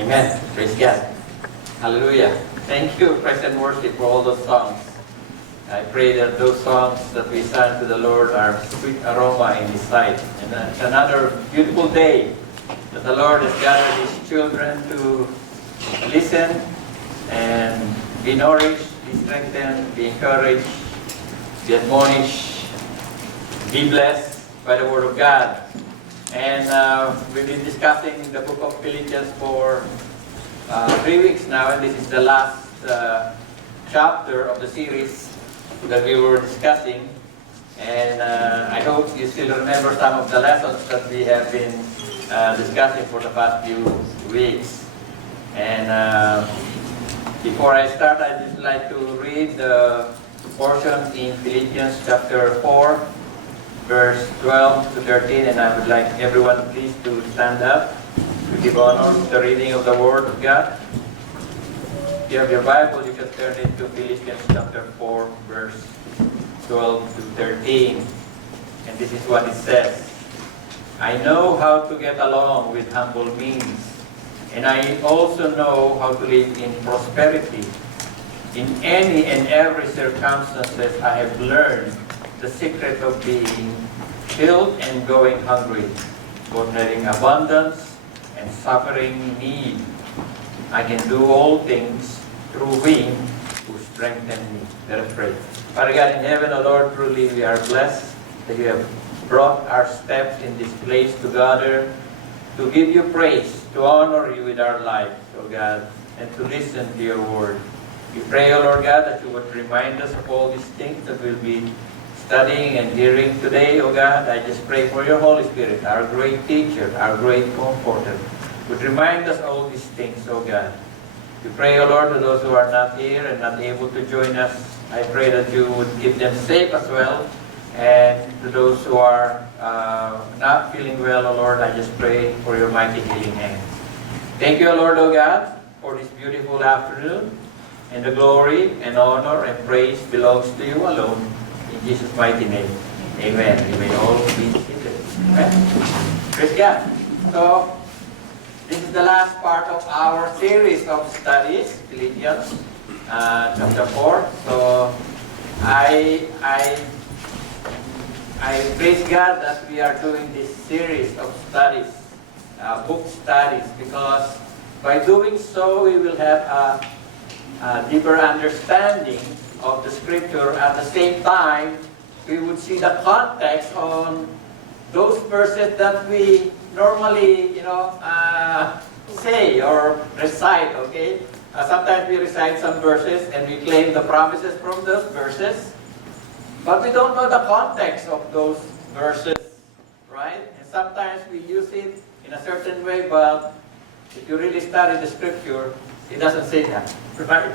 Amen. Praise God. Hallelujah. Thank you, praise and worship, for all those songs. I pray that those songs that we sang to the Lord are sweet aroma in His sight. And it's another beautiful day that the Lord has gathered His children to listen and be nourished, be strengthened, be encouraged, be admonished, be blessed by the Word of God. And we've been discussing the book of Philippians for 3 weeks now, and this is the last chapter of the series that we were discussing. And I hope you still remember some of the lessons that we have been discussing for the past few weeks. And before I start, I'd just like to read the portion in Philippians chapter 4, verse 12 to 13, and I would like everyone please to stand up to give honor to the reading of the Word of God. If you have your Bible, you can turn it to Philippians chapter 4, verse 12 to 13. And this is what it says. I know how to get along with humble means, and I also know how to live in prosperity. In any and every circumstances, I have learned the secret of being filled and going hungry, both having abundance and suffering need. I can do all things through Him who strengthens me. Let us pray. Father God in heaven, O Lord, truly we are blessed that You have brought our steps in this place to gather, to give You praise, to honor You with our lives, O God, and to listen to Your word. We pray, O Lord God, that You would remind us of all these things that we'll be studying and hearing today, O God. I just pray for Your Holy Spirit, our great teacher, our great comforter, would remind us all these things, O God. We pray, O Lord, to those who are not here and not able to join us, I pray that You would keep them safe as well. And to those who are not feeling well, O Lord, I just pray for Your mighty healing hand. Thank You, O Lord, O God, for this beautiful afternoon. And the glory and honor and praise belongs to You alone. In Jesus' mighty name. Amen. You may all be seated. Amen. Praise God. So, this is the last part of our series of studies, Philippians chapter 4. So, I praise God that we are doing this series of studies, book studies, because by doing so, we will have a deeper understanding of the Scripture. At the same time, we would see the context on those verses that we normally, say or recite, okay? Sometimes we recite some verses and we claim the promises from those verses, but we don't know the context of those verses, right? And sometimes we use it in a certain way, but if you really study the Scripture, it doesn't say that, right?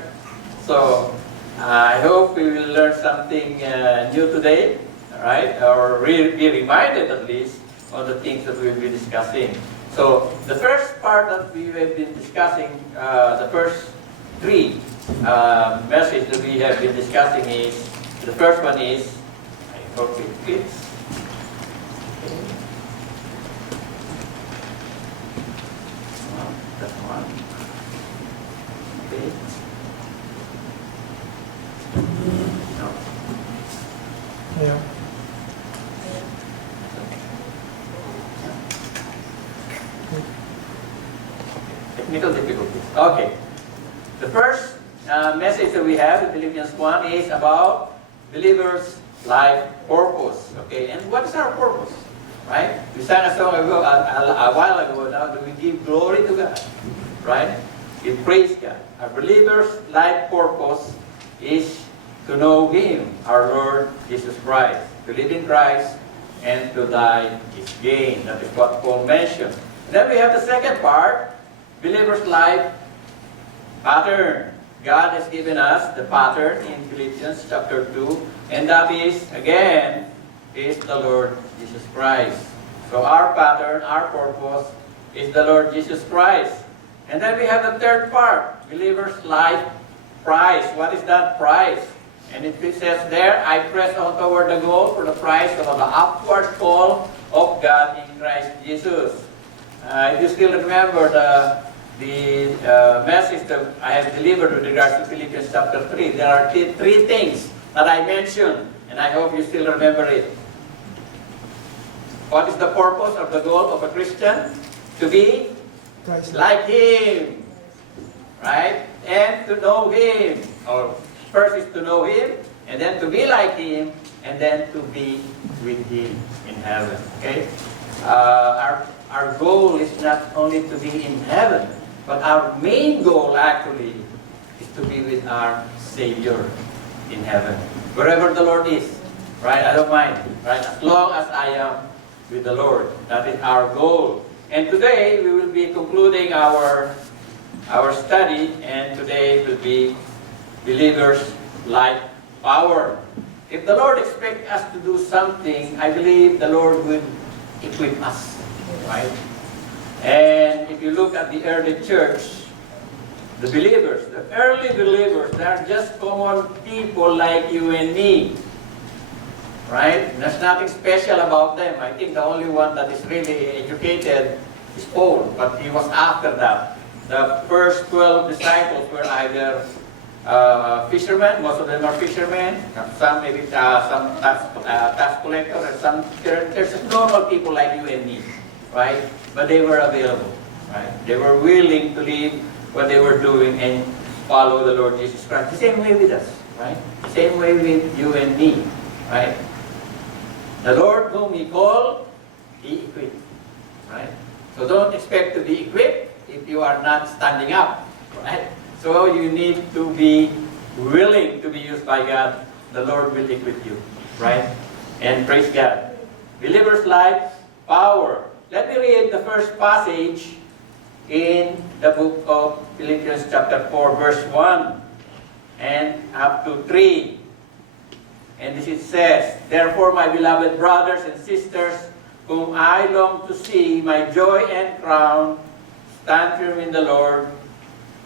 So, I hope we will learn something new today, right? Or be reminded at least of the things that we'll be discussing. So, the first part that we have been discussing, the first three messages that we have been discussing is, the first one is, I hope it fits. That's one. Okay. No. Yeah. Technical difficulties. Okay. The first message that we have in Philippians 1 is about believers' life purpose. Okay, and what is our purpose? Right? We sang a song ago, a while ago now, do we give glory to God? Right? We praise God. Our believers' life purpose is to know Him, our Lord Jesus Christ. To live in Christ and to die is gain. That is what Paul mentioned. Then we have the second part, believers' life pattern. God has given us the pattern in Philippians chapter 2, and that is, again, is the Lord Jesus Christ. So our pattern, our purpose, is the Lord Jesus Christ. And then we have the third part, believers' life prize. What is that prize? And it says there, I press on toward the goal for the prize of the upward call of God in Christ Jesus. If you still remember the the message that I have delivered with regards to Philippians chapter 3, there are three things that I mentioned, and I hope you still remember it. What is the purpose or the goal of a Christian? To be Christ. like Him, right? And to know Him. Or first is to know Him, and then to be like Him, and then to be with Him in heaven. Okay? Our goal is not only to be in heaven, but our main goal actually is to be with our Savior in heaven. Wherever the Lord is, right? I don't mind, right? As long as I am with the Lord. That is our goal. And today we will be concluding our study, and today will be believers like power. If the Lord expects us to do something, I believe the Lord will equip us, right? And if you look at the early church, the believers, the early believers, they are just common people like you and me, right? There's nothing special about them. I think the only one that is really educated is Paul, but he was after that. The first 12 disciples were either fishermen, most of them are fishermen, some maybe some tax collector, and some, there's normal people like you and me, right? But they were available, right? They were willing to leave what they were doing and follow the Lord Jesus Christ. The same way with us, right? The same way with you and me, right? The Lord whom He called, He equipped, right? So don't expect to be equipped if you are not standing up, right? So you need to be willing to be used by God. The Lord will equip you, right? And praise God. Believers' life, power. Let me read the first passage in the book of Philippians chapter 4, verse 1 and up to 3. And this it says, "Therefore, my beloved brothers and sisters, whom I long to see, my joy and crown, stand firm in the Lord.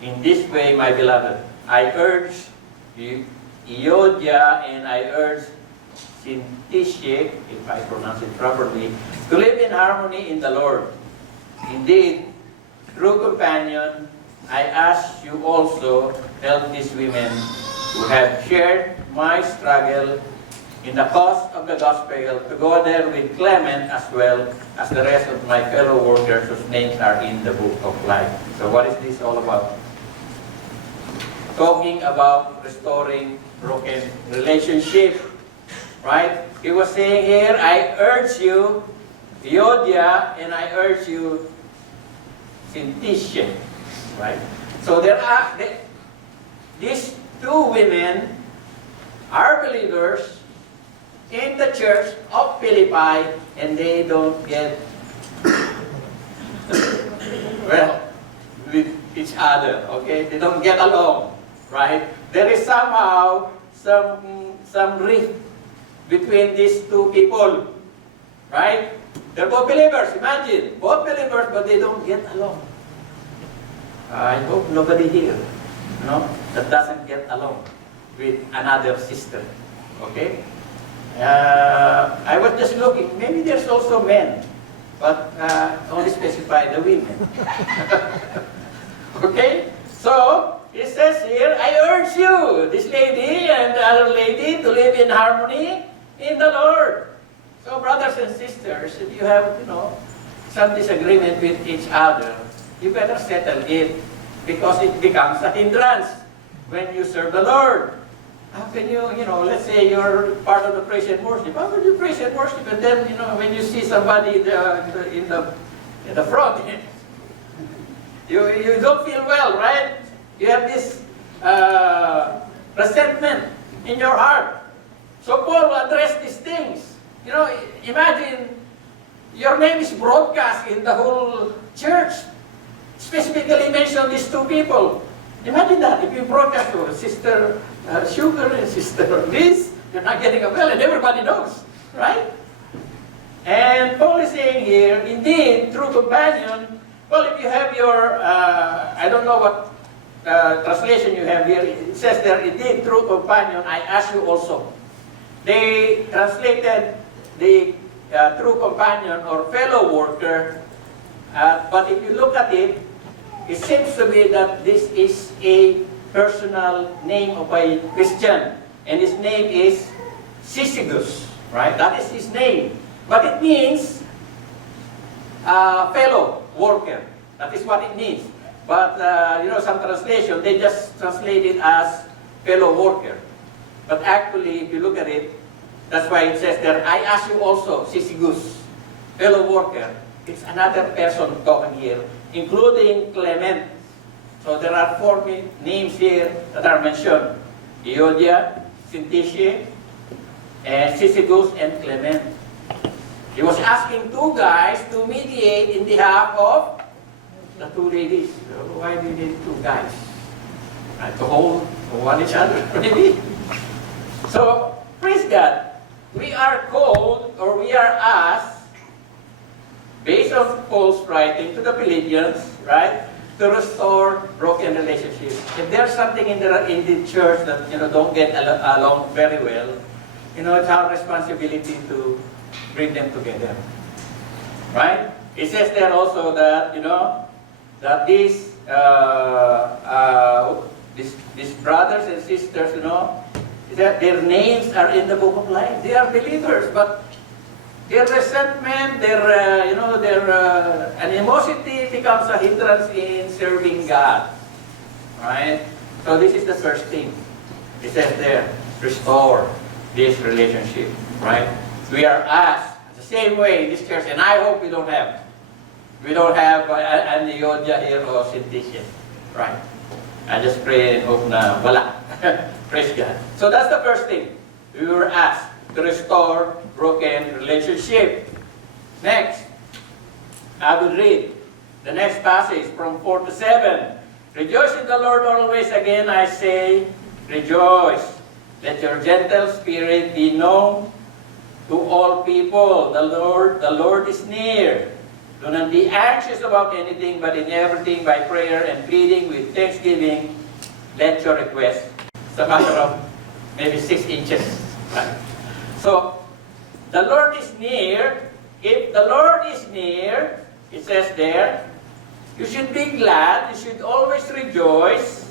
In this way, my beloved, I urge Euodia and I urge Syntyche, if I pronounce it properly, to live in harmony in the Lord. Indeed, true companion, I ask you also help these women who have shared my struggle in the cause of the gospel to go there with Clement as well as the rest of my fellow workers whose names are in the book of life." So what is this all about? Talking about restoring broken relationship, right? He was saying here, I urge you, Euodia, and I urge you, Syntyche, right? So there are, these two women are believers in the church of Philippi, and they don't get well with each other, okay? They don't get along, right? There is somehow some rift between these two people, right? They're both believers, imagine, both believers, but they don't get along. I hope nobody here, that doesn't get along with another sister, okay? I was just looking, maybe there's also men, but only specify the women. Okay? So, it says here, I urge you, this lady and the other lady, to live in harmony in the Lord. So, brothers and sisters, if you have, some disagreement with each other, you better settle it, because it becomes a hindrance when you serve the Lord. How can you, let's say you're part of the praise and worship. How can you praise and worship? And then, when you see somebody in the front, you don't feel well, right? You have this resentment in your heart. So Paul addressed these things. Imagine your name is broadcast in the whole church. Specifically mention these two people. Imagine that, if you broadcast to Sister Sugar and Sister this, you're not getting a bell and everybody knows, right? And Paul is saying here, indeed, true companion. Well, if you have your, I don't know what translation you have here, it says there, indeed, true companion, I ask you also. They translated the true companion or fellow worker, but if you look at it, it seems to be that this is a personal name of a Christian. And his name is Syzygus, right? That is his name. But it means fellow worker. That is what it means. But, some translation, they just translate it as fellow worker. But actually, if you look at it, that's why it says there, I ask you also, Syzygus, fellow worker. It's another person talking here, including Clement. So there are 4 names here that are mentioned. Euodia, Syntyche, and Syzygus, and Clement. He was asking 2 guys to mediate in behalf of the 2 ladies. Why do you need 2 guys? To hold one each other, maybe? So, praise God. We are called, or we are asked, based on Paul's writing to the Philippians, right, to restore broken relationships. If there's something in the church that don't get along very well, it's our responsibility to bring them together, right? It says there also that that these brothers and sisters, that their names are in the book of life. They are believers, but their resentment, their animosity becomes a hindrance in serving God. Right? So this is the first thing. It says there, restore this relationship. Right? We are asked the same way in this church, and I hope we don't have an Euodia here or Syntyche. Right? I just pray and hope na wala. Praise God. So that's the first thing. We were asked to restore broken relationship. Next, I will read the next passage from 4 to 7. Rejoice in the Lord always. Again I say, rejoice. Let your gentle spirit be known to all people. The Lord is near. Do not be anxious about anything, but in everything by prayer and pleading with thanksgiving, let your request. It's a matter of maybe 6 inches. Right? So, the Lord is near. If the Lord is near, it says there, you should be glad, you should always rejoice.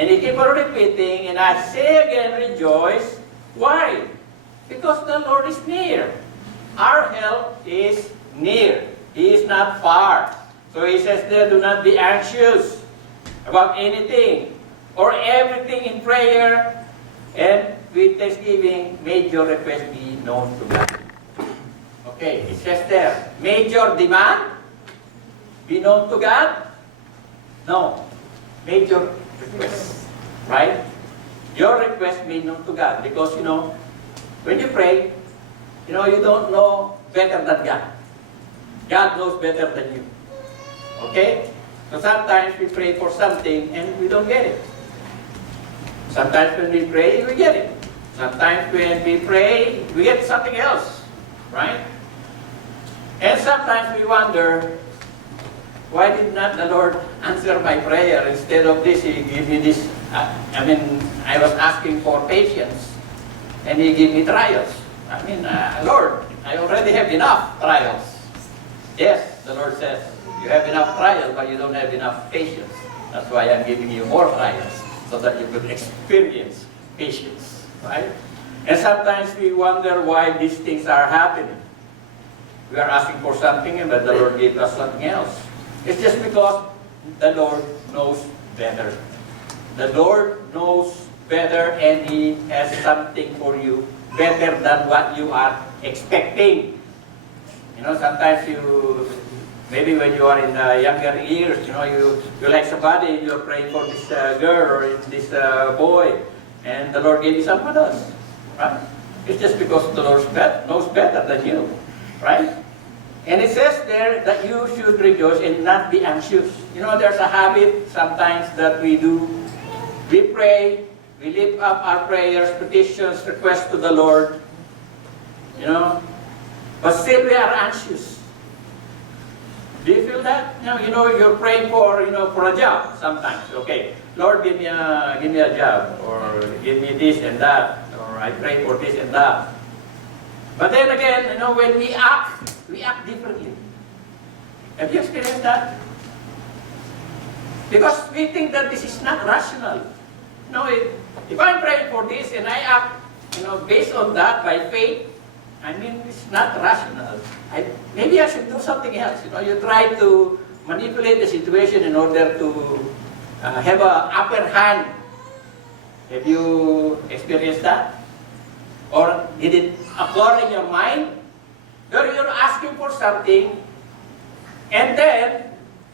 And he keep on repeating, and I say again, rejoice. Why? Because the Lord is near. Our help is near. He is not far. So he says there, do not be anxious about anything or everything in prayer, and with thanksgiving, make your request be known to God. Okay, it says there, make your demand be known to God? No. Make your request. Right? Your request be known to God. Because, when you pray, you don't know better than God. God knows better than you. Okay? So sometimes we pray for something and we don't get it. Sometimes when we pray, we get it. Sometimes when we pray, we get something else. Right? And sometimes we wonder, why did not the Lord answer my prayer? Instead of this, He gave me this. I was asking for patience, and He gave me trials. Lord, I already have enough trials. Yes, the Lord says, you have enough trials, but you don't have enough patience. That's why I'm giving you more trials, so that you could experience patience. Right? And sometimes we wonder why these things are happening. We are asking for something, but the Lord gave us something else. It's just because the Lord knows better. The Lord knows better, and He has something for you better than what you are expecting. Sometimes maybe when you are in younger years, you like somebody, you're praying for this girl or this boy, and the Lord gave you someone else. Right? It's just because the Lord knows better than you. Right? And it says there that you should rejoice and not be anxious. There's a habit sometimes that we do. We pray, we lift up our prayers, petitions, requests to the Lord. But still we are anxious. Do you feel that? You're praying for a job sometimes. Okay, Lord, give me a job, or give me this and that, or I pray for this and that. But then again, when we act differently. Have you experienced that? Because we think that this is not rational. No, if I'm praying for this and I act, based on that by faith, I mean, it's not rational. Maybe I should do something else. You try to manipulate the situation in order to have an upper hand. Have you experienced that? Or did it occur in your mind? Where you're asking for something, and then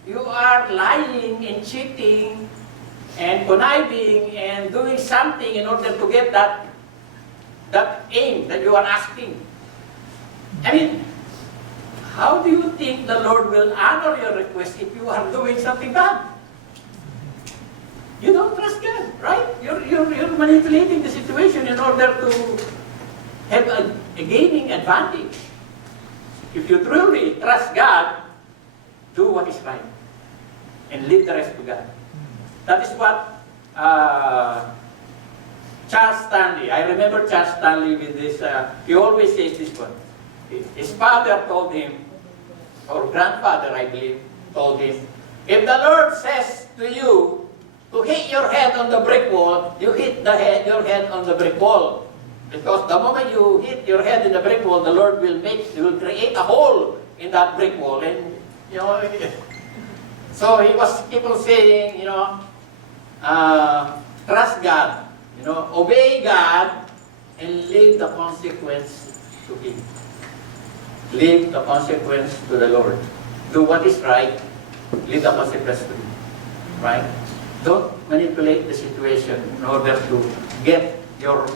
you are lying and cheating and conniving and doing something in order to get that aim that you are asking. I mean, how do you think the Lord will honor your request if you are doing something bad? You don't trust God, right? You're manipulating the situation in order to have a gaining advantage. If you truly trust God, do what is right and leave the rest to God. That is what Charles Stanley, I remember Charles Stanley with this, he always says this one. His father told him, or grandfather I believe, told him, if the Lord says to you to hit your head on the brick wall, you hit your head on the brick wall. Because the moment you hit your head in the brick wall, the Lord will create a hole in that brick wall. And, so he was keep on saying, trust God, obey God, and leave the consequence to Him. Leave the consequence to the Lord. Do what is right, leave the consequence to Him. Right? Don't manipulate the situation in order to get your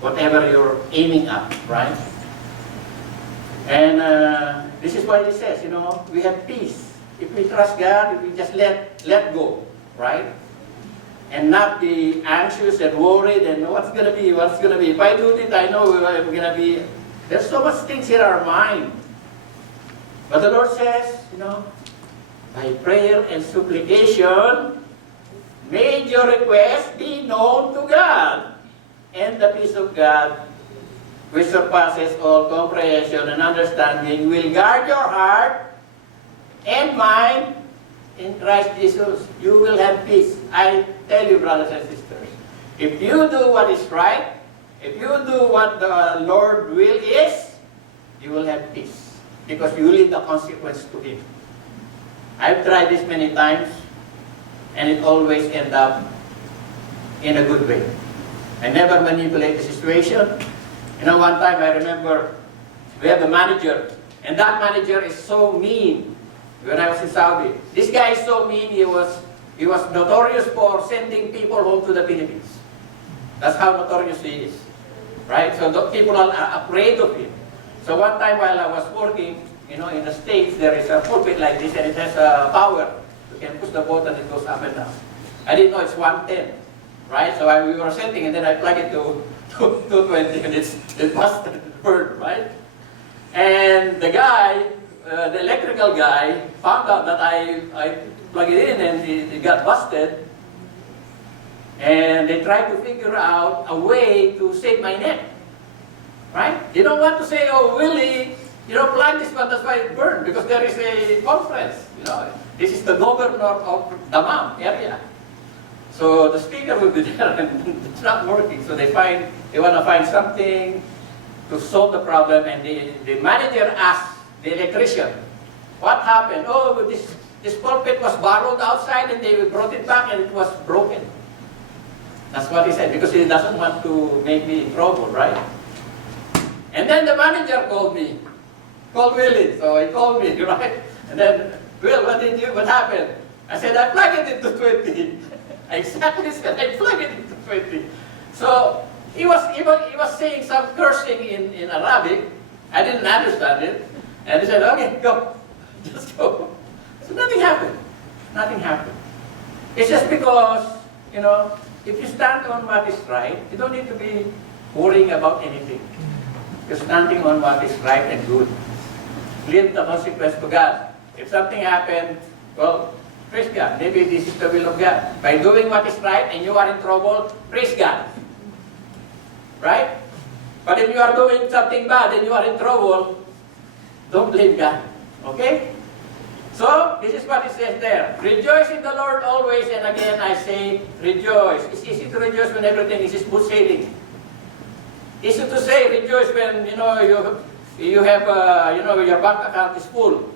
whatever you're aiming at, right? And this is why he says, we have peace. If we trust God, if we just let go, right? And not be anxious and worried and what's going to be. If I do this, I know I'm going to be. There's so much things in our mind. But the Lord says, by prayer and supplication, make your request be known to God. And the peace of God, which surpasses all comprehension and understanding, will guard your heart and mind in Christ Jesus. You will have peace. I tell you, brothers and sisters, if you do what is right, if you do what the Lord will is, you will have peace. Because you leave the consequence to Him. I've tried this many times, and it always ends up in a good way. I never manipulate the situation. One time I remember we have a manager, and that manager is so mean. When I was in Saudi, this guy is so mean. He was notorious for sending people home to the Philippines. That's how notorious he is, right? So the people are afraid of him. So one time while I was working, in the States, there is a pulpit like this, and it has a power. You can push the button, it goes up and down. I didn't know it's 110. Right? So we were setting, and then I plug it to 220, and it busted, burned, right? And the guy, the electrical guy, found out that I plug it in, and it got busted. And they tried to figure out a way to save my neck. Right? You don't want to say, oh, Willie, plug this one, that's why it burned, because there is a conference. This is the governor of Dammam area. So the speaker will be there and it's not working. So they want to find something to solve the problem, and the manager asked the electrician, what happened? Oh, this pulpit was borrowed outside and they brought it back and it was broken. That's what he said, because he doesn't want to make me in trouble, right? And then the manager called Willie. So he called me, right? And then, Will, what happened? I said, I plugged it into 20. Exactly said, I plugged it into 20. So he was saying some cursing in Arabic. I didn't understand it. And he said, okay, go. Just go. So nothing happened. Nothing happened. It's just because, if you stand on what is right, you don't need to be worrying about anything. You're standing on what is right and good. Leave the consequence to God. If something happened, well, praise God. Maybe this is the will of God. By doing what is right and you are in trouble, praise God. Right? But if you are doing something bad and you are in trouble, don't blame God. Okay? So, this is what it says there. Rejoice in the Lord always, and again I say, rejoice. It's easy to rejoice when everything is smooth sailing. Easy to say rejoice when, you have, your bank account is full.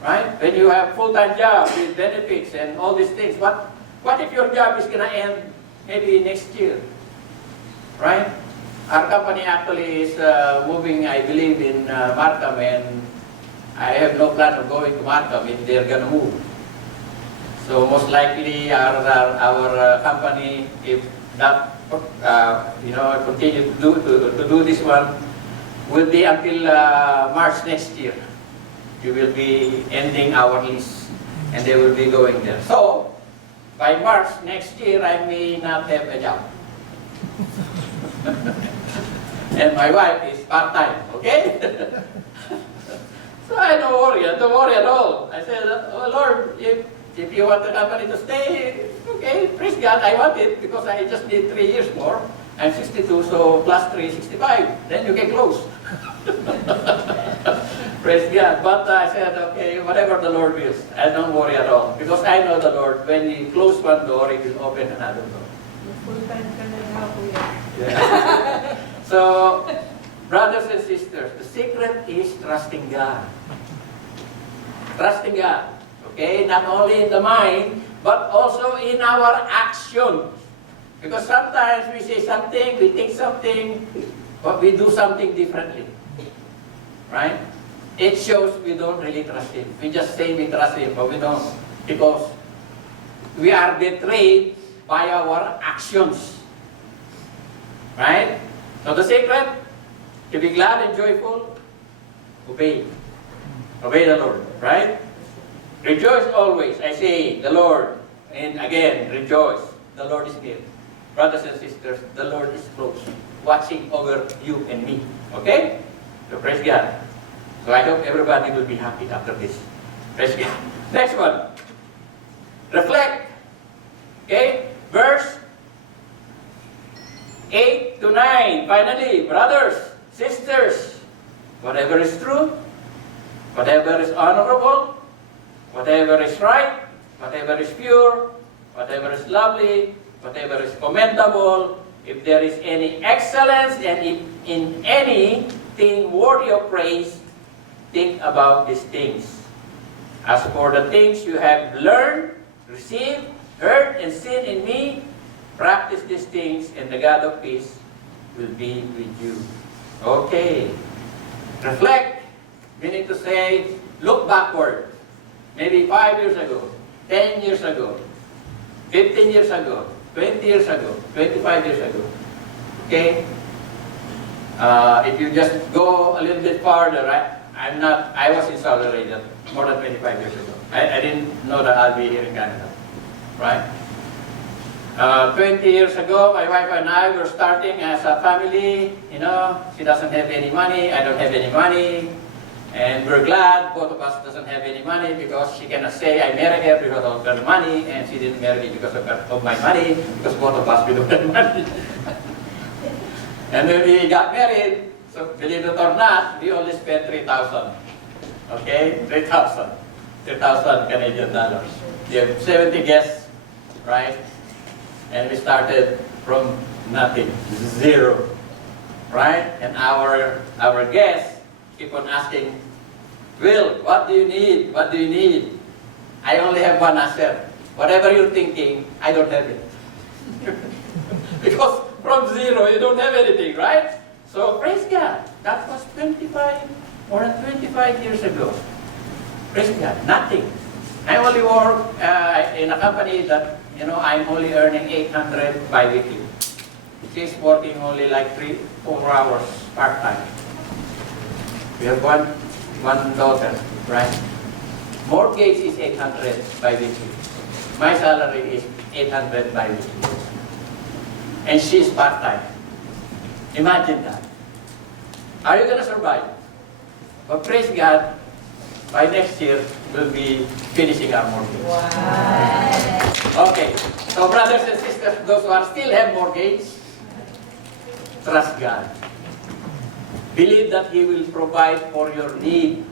Right? When you have full-time job with benefits and all these things. But what if your job is going to end maybe next year? Right? Our company actually is moving, I believe, in Markham, and I have no plan of going to Markham if they're going to move. So most likely our company, if that continue to do this one, will be until March next year. We will be ending our lease, and they will be going there. So by March next year, I may not have a job. And my wife is part-time, okay? So I don't worry at all. I said, oh Lord, if you want the company to stay, okay, praise God, I want it because I just need 3 years more. I'm 62, so plus 3, 65. Then you can close. Praise God. But I said, okay, whatever the Lord wills, I don't worry at all. Because I know the Lord, when He closes one door, He will open another door. Full-time ka na nga, kuya. Yeah. So, brothers and sisters, the secret is trusting God. Trusting God. Okay? Not only in the mind, but also in our action. Because sometimes we say something, we think something, but we do something differently. Right? It shows we don't really trust Him. We just say we trust Him, but we don't. Because we are betrayed by our actions. Right? So the secret, to be glad and joyful, obey. Obey the Lord, right? Rejoice always. I say, the Lord. And again, rejoice. The Lord is near. Brothers and sisters, the Lord is close, watching over you and me. Okay? So praise God. So I hope everybody will be happy after this. Praise God. Next one. Reflect. Okay? Verse 8 to 9. Finally, brothers, sisters, whatever is true, whatever is honorable, whatever is right, whatever is pure, whatever is lovely, whatever is commendable, if there is any excellence and if in anything worthy of praise, think about these things. As for the things you have learned, received, heard, and seen in me, practice these things, and the God of peace will be with you. Okay. Reflect, meaning to say, look backward. Maybe 5 years ago, 10 years ago, 15 years ago, 20 years ago, 25 years ago. Okay? If you just go a little bit farther, I was in Saudi Arabia more than 25 years ago. I didn't know that I'll be here in Canada. Right? 20 years ago, my wife and I were starting as a family. She doesn't have any money, I don't have any money. And we're glad both of us doesn't have any money because she cannot say I married her because of her money, and she didn't marry me because of my money, because both of us we don't have money. And when we got married, so believe it or not, we only spent 3,000. Okay? 3,000. 3,000 Canadian dollars. We have 70 guests, right? And we started from nothing, zero. Right? And our guests keep on asking, Will, what do you need? What do you need? I only have one answer. Whatever you're thinking, I don't have it. Because from zero, you don't have anything, right? So praise God. That was more than 25 years ago. Praise God. Nothing. I only work in a company that, I'm only earning 800 bi-weekly. She's working only like 3-4 hours part-time. We have one daughter, right? Mortgage is 800 bi-weekly. My salary is 800 bi-weekly. And she's part-time. Imagine that. Are you going to survive? But praise God, by next year, we'll be finishing our mortgage. Wow. Okay, so brothers and sisters, those who still have mortgage, trust God. Believe that He will provide for your need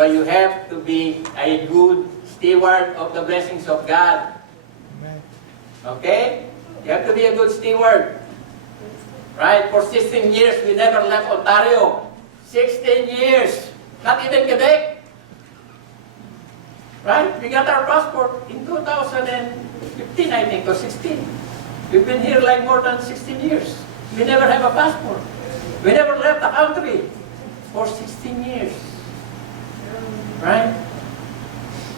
but you have to be a good steward of the blessings of God. Amen. Okay? You have to be a good steward. Right? For 16 years, we never left Ontario. 16 years. Not even Quebec. Right? We got our passport in 2015, I think, or 16. We've been here like more than 16 years. We never have a passport. We never left the country for 16 years. Right?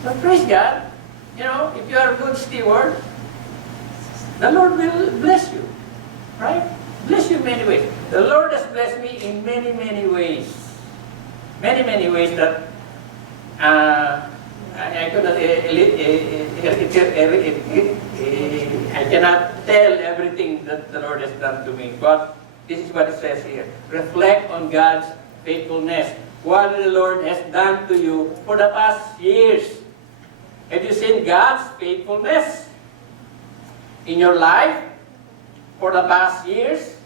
But praise God. You know, if you are a good steward, the Lord will bless you. Right? Bless you in many ways. The Lord has blessed me in many, many ways. Many, many ways that I cannot I cannot tell everything that the Lord has done to me. But this is what it says here. Reflect on God's faithfulness. What the Lord has done to you for the past years. Have you seen God's faithfulness in your life for the past years?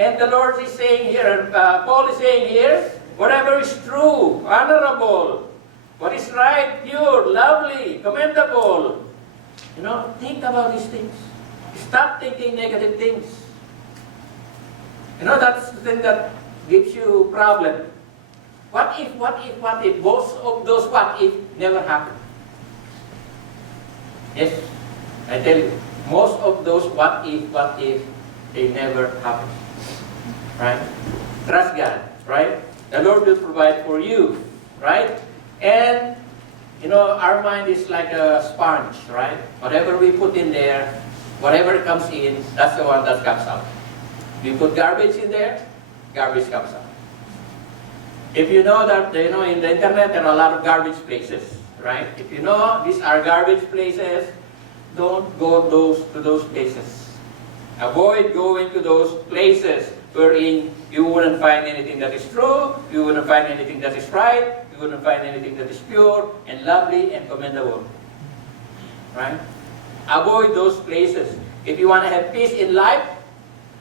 And the Lord is saying here, Paul is saying here, whatever is true, honorable, what is right, pure, lovely, commendable. You know, think about these things. Stop thinking negative things. You know, that's the thing that gives you problem. What if? Most of those what if never happen. Yes, I tell you, most of those what if, they never happen. Right? Trust God, right? The Lord will provide for you, right? And, you know, our mind is like a sponge, right? Whatever we put in there, whatever comes in, that's the one that comes out. You put garbage in there, garbage comes out. If you know that, you know, in the internet, there are a lot of garbage places, right? If you know these are garbage places, don't go to those places. Avoid going to those places wherein you wouldn't find anything that is true, you wouldn't find anything that is right, you wouldn't find anything that is pure and lovely and commendable. Right? Avoid those places. If you want to have peace in life,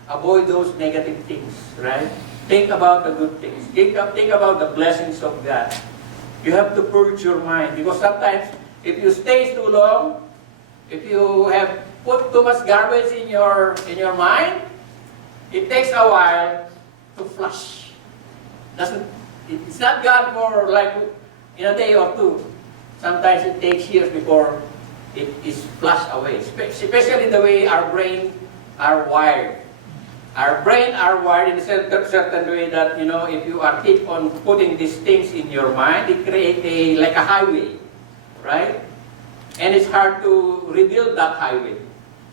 avoid those negative things. Right? Think about the good things. Think about the blessings of God. You have to purge your mind, because sometimes if you stay too long, if you have put too much garbage in your mind, it takes a while to flush. It's not gone for like in a day or two. Sometimes it takes years before it is flushed away. Especially the way our brain are wired. Our brain are wired in a certain way that, you know, if you are keep on putting these things in your mind, it creates like a highway, right? And it's hard to rebuild that highway.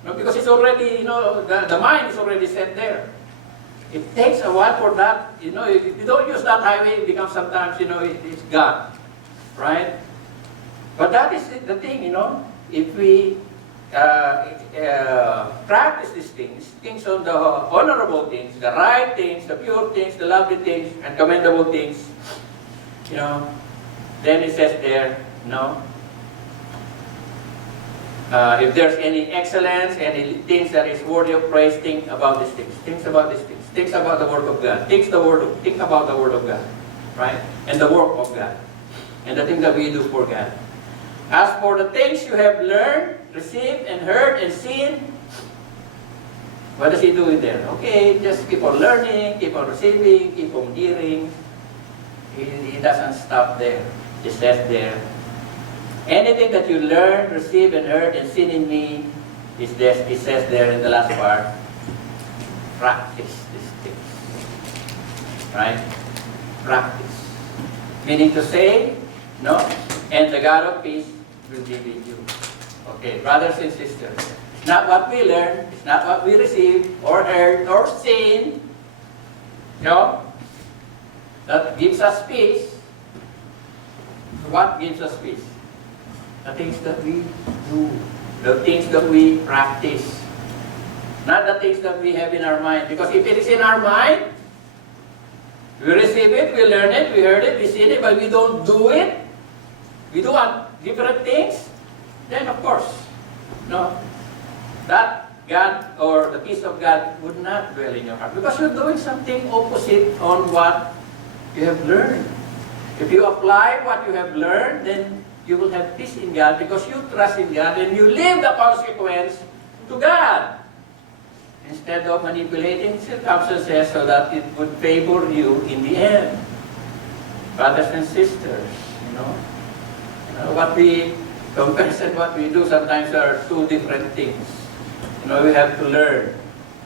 No, because it's already, you know, the mind is already set there. It takes a while for that, you know, if you don't use that highway, it becomes sometimes, you know, it's gone, right? But that is the thing, you know, if we practice these things on the honorable things, the right things, the pure things, the lovely things, and commendable things, you know, then it says there, you know, if there's any excellence, any things that is worthy of praise, think about these things. Think about these things. Think about the Word of God. Think about the Word of God, right? And the work of God. And the things that we do for God. As for the things you have learned, received, and heard, and seen, what does he do in there? Okay, just keep on learning, keep on receiving, keep on hearing. He doesn't stop there. He says there, anything that you learned, received, and heard, and seen in me, it says there in the last part, practice these things. Right? Practice. Meaning to say, no? And the God of peace will be with you. Okay, brothers and sisters, it's not what we learn, it's not what we receive, or heard, or seen, you know, that gives us peace. What gives us peace? The things that we do, the things that we practice, not the things that we have in our mind. Because if it is in our mind, we receive it, we learn it, we heard it, we see it, but we don't do it, we do different things, then of course, no, that God or the peace of God would not dwell in your heart. Because you're doing something opposite on what you have learned. If you apply what you have learned, then you will have peace in God because you trust in God and you live the consequence to God. Instead of manipulating circumstances so that it would favor you in the end. Brothers and sisters, what we confess and what we do sometimes are two different things. We have to learn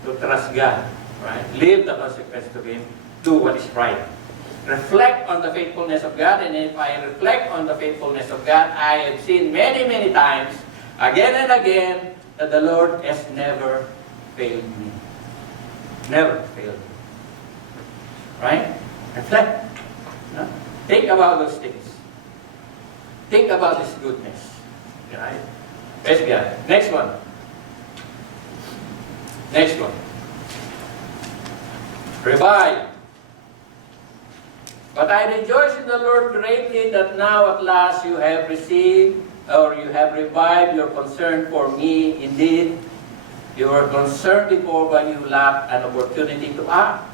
to trust God, right? Live the consequence to Him. Do what is right. Reflect on the faithfulness of God, and if I reflect on the faithfulness of God, I have seen many, many times, again and again, that the Lord has never failed me. Never failed me. Right? Reflect. No? Think about those things. Think about His goodness. Right? Praise God. Next one. Next one. Revive. But I rejoice in the Lord greatly that now at last you have received, or you have revived your concern for me. Indeed, you were concerned before, but you lacked an opportunity to act.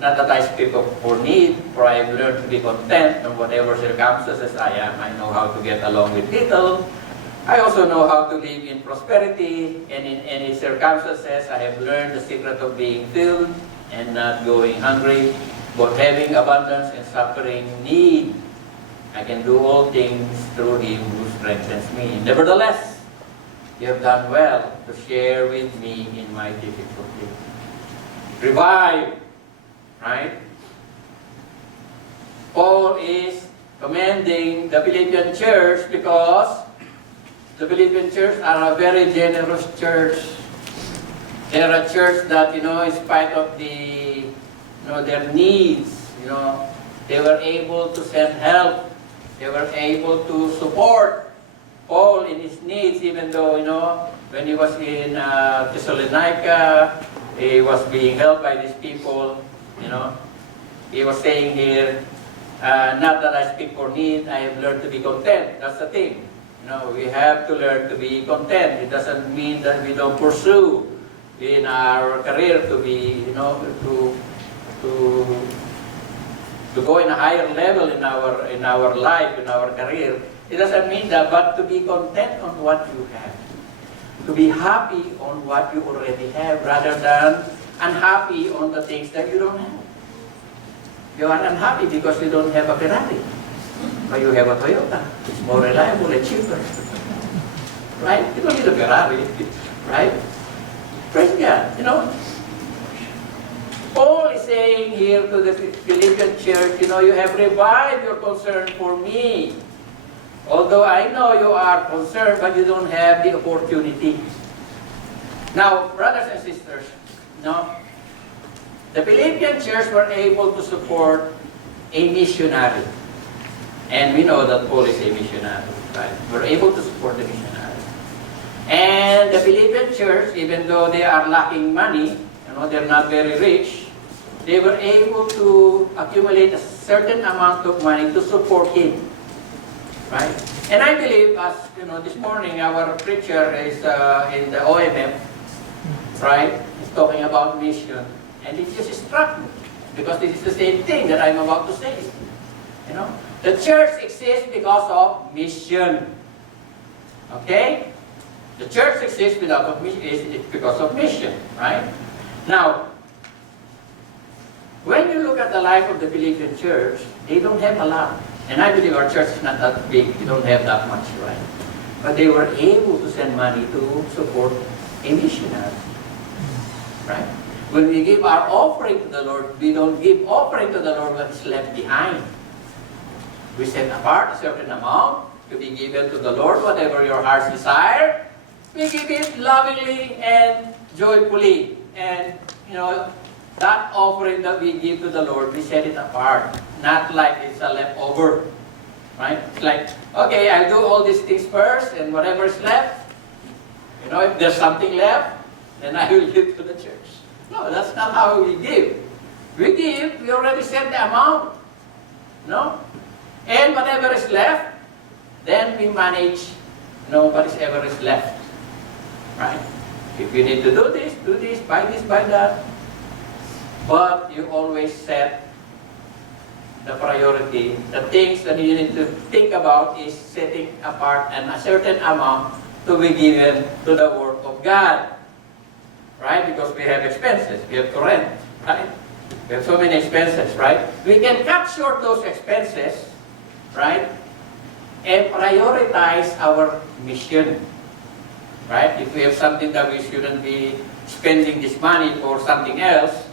Not that I speak of for need, for I have learned to be content in whatever circumstances I am. I know how to get along with little. I also know how to live in prosperity, and in any circumstances I have learned the secret of being filled and not going hungry, both having abundance and suffering need. I can do all things through Him who strengthens me. Nevertheless, you have done well to share with me in my difficulty. Revive, right? Paul is commending the Philippian church because the Philippian church are a very generous church. They are a church that, in spite of their needs, they were able to send help. They were able to support Paul in his needs, even though, when he was in Thessalonica, he was being helped by these people, He was saying here, not that I speak for need, I have learned to be content. That's the thing. We have to learn to be content. It doesn't mean that we don't pursue in our career to be, to go in a higher level in our life, in our career. It doesn't mean that, but to be content on what you have. To be happy on what you already have rather than unhappy on the things that you don't have. You are unhappy because you don't have a Ferrari. But you have a Toyota. It's more reliable and cheaper. Right? You don't need a Ferrari. Right? Praise God. Paul is saying here to the Philippian church, you have revived your concern for me. Although I know you are concerned, but you don't have the opportunity. Now, brothers and sisters, the Philippian church were able to support a missionary. And we know that Paul is a missionary, right? We're able to support the missionary. And the Philippian church, even though they are lacking money, they're not very rich, they were able to accumulate a certain amount of money to support him. Right? And I believe, as this morning our preacher is in the OMF, right? He's talking about mission. And it just struck me, because this is the same thing that I'm about to say. The church exists because of mission. Okay? The church exists because of mission, right? Now, when you look at the life of the Philippian church, they don't have a lot. And I believe our church is not that big. We don't have that much, right? But they were able to send money to support a missionary, right? When we give our offering to the Lord, we don't give offering to the Lord what is left behind. We set apart a certain amount to be given to the Lord, whatever your heart's desire. We give it lovingly and joyfully. And, that offering that we give to the Lord, we set it apart. Not like it's a leftover. Right? It's like, okay, I'll do all these things first, and whatever is left, if there's something left, then I will give to the church. No, that's not how we give. We give, we already set the amount. And whatever is left, then we manage whatever is left. Right? If you need to do this, buy that. But you always set the priority. The things that you need to think about is setting apart a certain amount to be given to the work of God. Right? Because we have expenses. We have to rent. Right? We have so many expenses, right? We can cut short those expenses, right? And prioritize our mission. Right? If we have something that we shouldn't be spending this money for something else,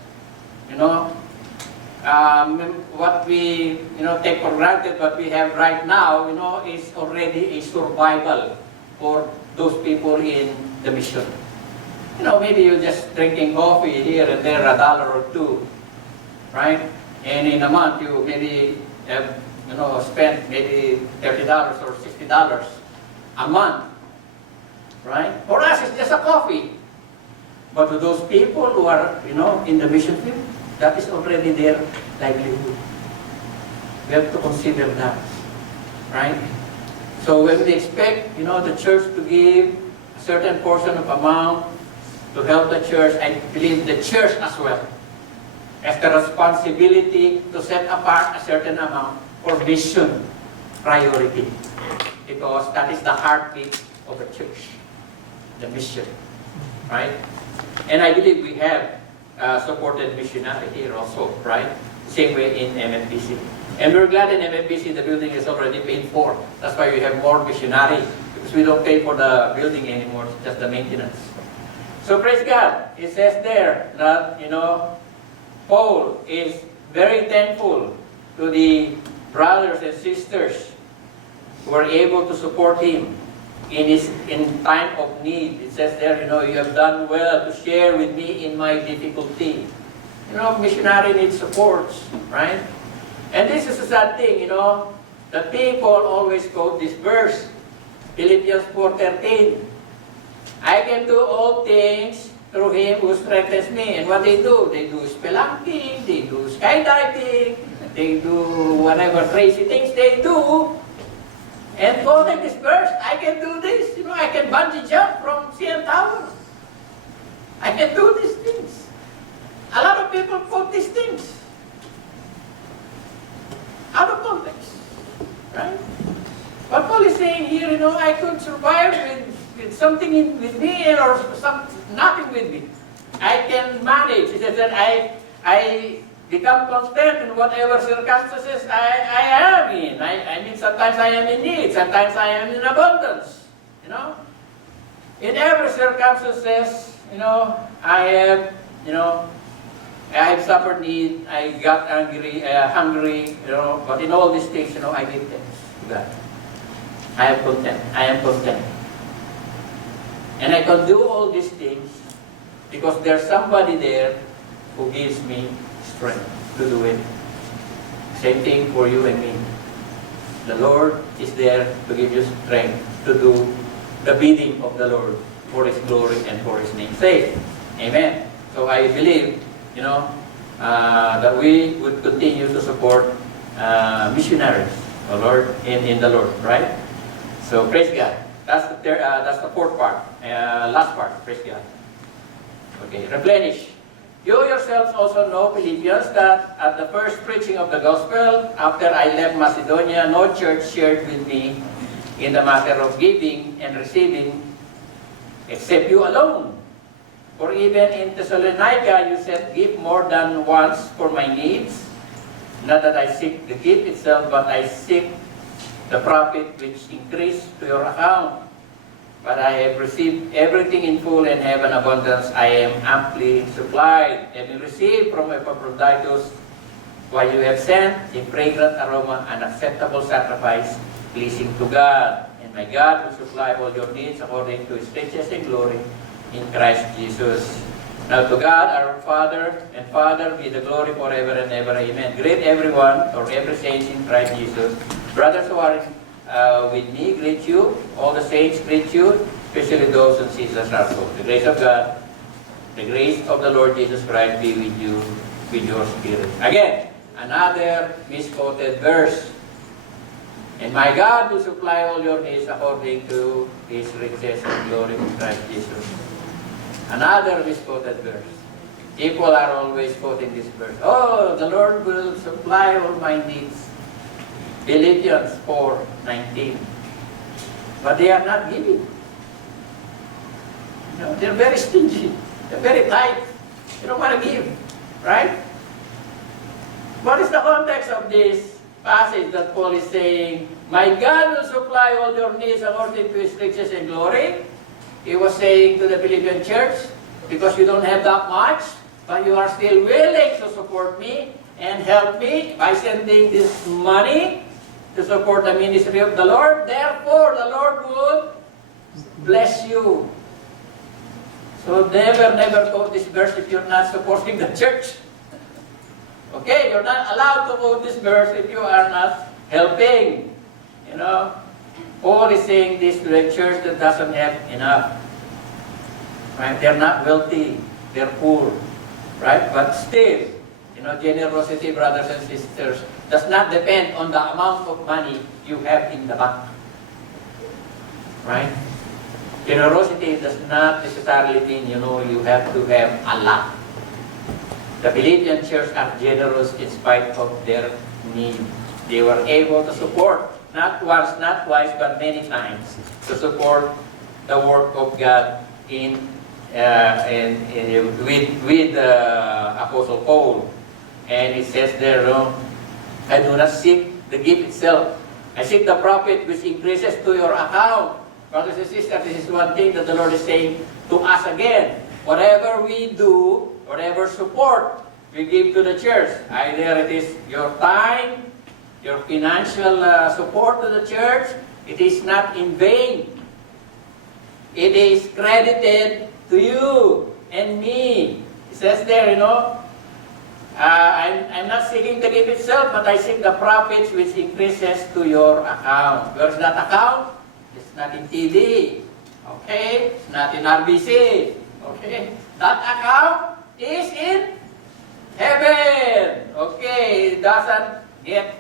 what we take for granted, what we have right now, is already a survival for those people in the mission. Maybe you're just drinking coffee here and there, $1 or $2, right? And in a month, you maybe have, spent maybe $30 or $60 a month, right? For us, it's just a coffee. But to those people who are, in the mission field, that is already their livelihood. We have to consider that, right? So when we expect, the church to give a certain portion of amount to help the church, I believe the church as well has the responsibility to set apart a certain amount for mission priority. Because that is the heartbeat of the church, the mission, right? And I believe we have supported missionary here also, right? Same way in MFBC. And we're glad in MFBC the building is already paid for. That's why we have more missionary, because we don't pay for the building anymore, just the maintenance. So praise God. It says there that, Paul is very thankful to the brothers and sisters who were able to support him in time of need. It says there, you have done well to share with me in my difficulty. Missionary needs supports, right? And this is a sad thing, that people always quote this verse, Philippians 4:13. I can do all things through Him who strengthens me. And what they do spelunking, they do skydiving, they do whatever crazy things they do. And quoting this verse, I can do this. I can bungee jump from CN Tower. I can do these things. A lot of people quote these things out of context, right? But Paul is saying here, I could survive with something with me or nothing with me. I can manage. He says that I become content in whatever circumstances I am in. I mean, sometimes I am in need, sometimes I am in abundance. In every circumstances, I have suffered need, I got hungry, but in all these things, I give thanks to God. I am content. And I can do all these things because there's somebody there who gives me strength to do it. Same thing for you and me. The Lord is there to give you strength to do the bidding of the Lord for His glory and for His name's sake. Amen. So I believe, that we would continue to support missionaries, the Lord, in the Lord, right? So praise God. That's the fourth part, last part. Praise God. Okay, replenish. You yourselves also know, Philippians, that at the first preaching of the gospel, after I left Macedonia, no church shared with me in the matter of giving and receiving, except you alone. For even in Thessalonica, you said, give more than once for my needs. Not that I seek the gift itself, but I seek the profit which increased to your account. But I have received everything in full and have an abundance. I am amply supplied. Having received from Epaphroditus what you have sent, a fragrant aroma, an acceptable sacrifice, pleasing to God. And my God will supply all your needs according to His riches and glory in Christ Jesus. Now to God our Father and Father be the glory forever and ever. Amen. Greet everyone or every saint in Christ Jesus. Brothers who are with me, greet you. All the saints greet you, especially those in Jesus our soul. The grace of God, the grace of the Lord Jesus Christ be with you, with your spirit. Again, another misquoted verse. And my God will supply all your needs according to His riches and glory in Christ Jesus. Another misquoted verse. People are always quoting this verse. Oh, the Lord will supply all my needs. Philippians 4:19. But they are not giving. You know, they're very stingy. They're very tight. They don't want to give. Right? What is the context of this passage that Paul is saying, my God will supply all your needs according to His riches and glory? He was saying to the Philippian church, because you don't have that much, but you are still willing to support me and help me by sending this money to support the ministry of the Lord. Therefore, the Lord will bless you. So never quote this verse if you're not supporting the church. Okay, you're not allowed to quote this verse if you are not helping. You know, Paul is saying this to the church that doesn't have enough. Right? They're not wealthy. They're poor. Right? But still, you know, generosity, brothers and sisters, does not depend on the amount of money you have in the bank. Right? Generosity does not necessarily mean, you know, you have to have a lot. The Philippian church are generous in spite of their need. They were able to support, not once, not twice, but many times, to support the work of God with Apostle Paul. And it says there, I do not seek the gift itself. I seek the profit which increases to your account. Brothers and sisters, this is one thing that the Lord is saying to us again. Whatever we do, whatever support we give to the church, either it is your time, your financial support to the church, it is not in vain. It is credited to you and me. It says there, you know, I'm not seeking the gift itself, but I seek the profits which increases to your account. Where is that account? It's not in TV. Okay? It's not in RBC. Okay? That account is in heaven. Okay? It doesn't get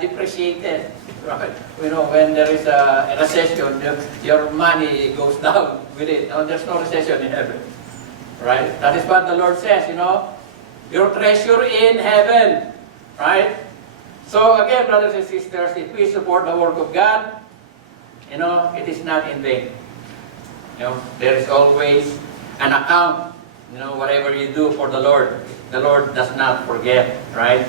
depreciated. Right? You know, when there is a recession, your money goes down with it. No, there's no recession in heaven. Right? That is what the Lord says, you know. Your treasure in heaven. Right? So again, brothers and sisters, if we support the work of God, you know, it is not in vain. You know, there is always an account. You know, whatever you do for the Lord does not forget. Right?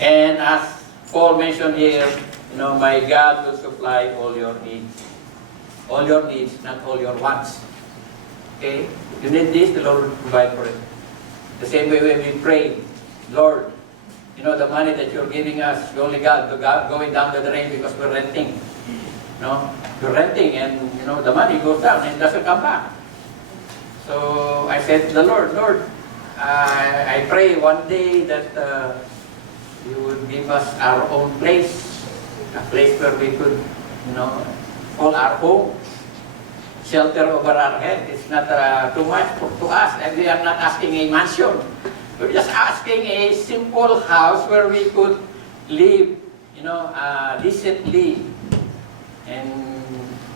And as Paul mentioned here, you know, my God will supply all your needs. All your needs, not all your wants. Okay? If you need this, the Lord will provide for it. The same way when we pray, Lord, you know, the money that you're giving us, you only got going down the drain because we're renting. No? You're renting and, you know, the money goes down and it doesn't come back. So I said to the Lord, I pray one day that you would give us our own place, a place where we could, you know, call our home, shelter over our head. It's not too much to us, and we are not asking a mansion. We're just asking a simple house where we could live, you know, decently. And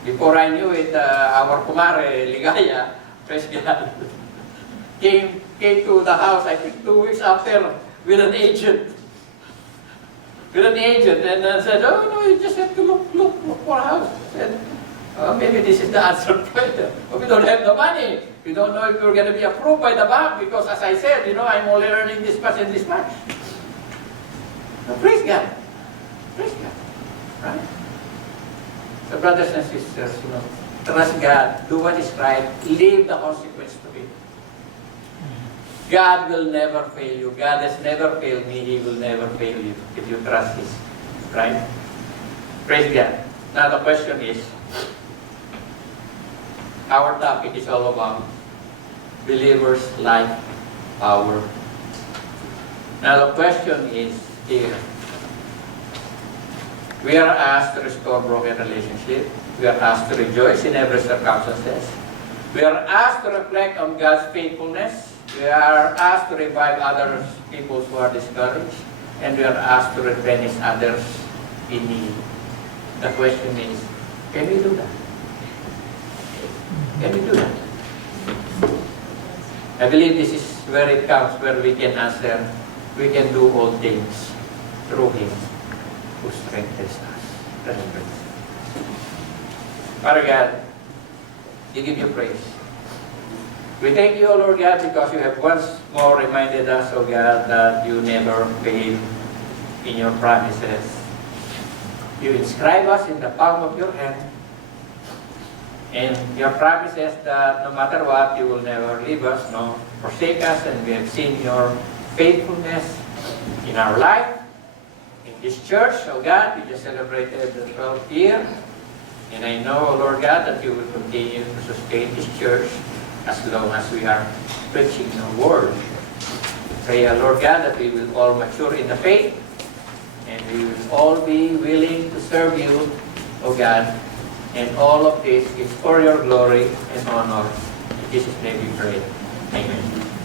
before I knew it, our kumare, Ligaya, praise God, came to the house, I think 2 weeks after, with an agent. And said, oh no, you just have to look for a house. I said, maybe this is the answer to it. But we don't have the money. We don't know if we're going to be approved by the bank because, as I said, you know, I'm only earning this much and this much. So praise God. Praise God. Right? So brothers and sisters, you know, trust God, do what is right, leave the consequence to it. God will never fail you. God has never failed me. He will never fail you if you trust Him. Right? Praise God. Now the question is, our topic is all about believers' life power. Now the question is here. We are asked to restore broken relationships. We are asked to rejoice in every circumstances. We are asked to reflect on God's faithfulness. We are asked to revive other people who are discouraged. And we are asked to replenish others in need. The question is, can we do that? Can we do that? I believe this is where it comes, where we can answer, we can do all things through Him who strengthens us. Let's pray. Father God, we give you praise. We thank you, O Lord God, because you have once more reminded us, O God, that you never fail in your promises. You inscribe us in the palm of your hand, and your promises that no matter what, you will never leave us nor forsake us, and we have seen your faithfulness in our life, in this church. Oh God, we just celebrated the 12th year, and I know, oh Lord God, that you will continue to sustain this church as long as we are preaching your word. Pray, Lord God, that we will all mature in the faith, and we will all be willing to serve you, oh God. And all of this is for your glory and honor. In Jesus' name we pray. Amen.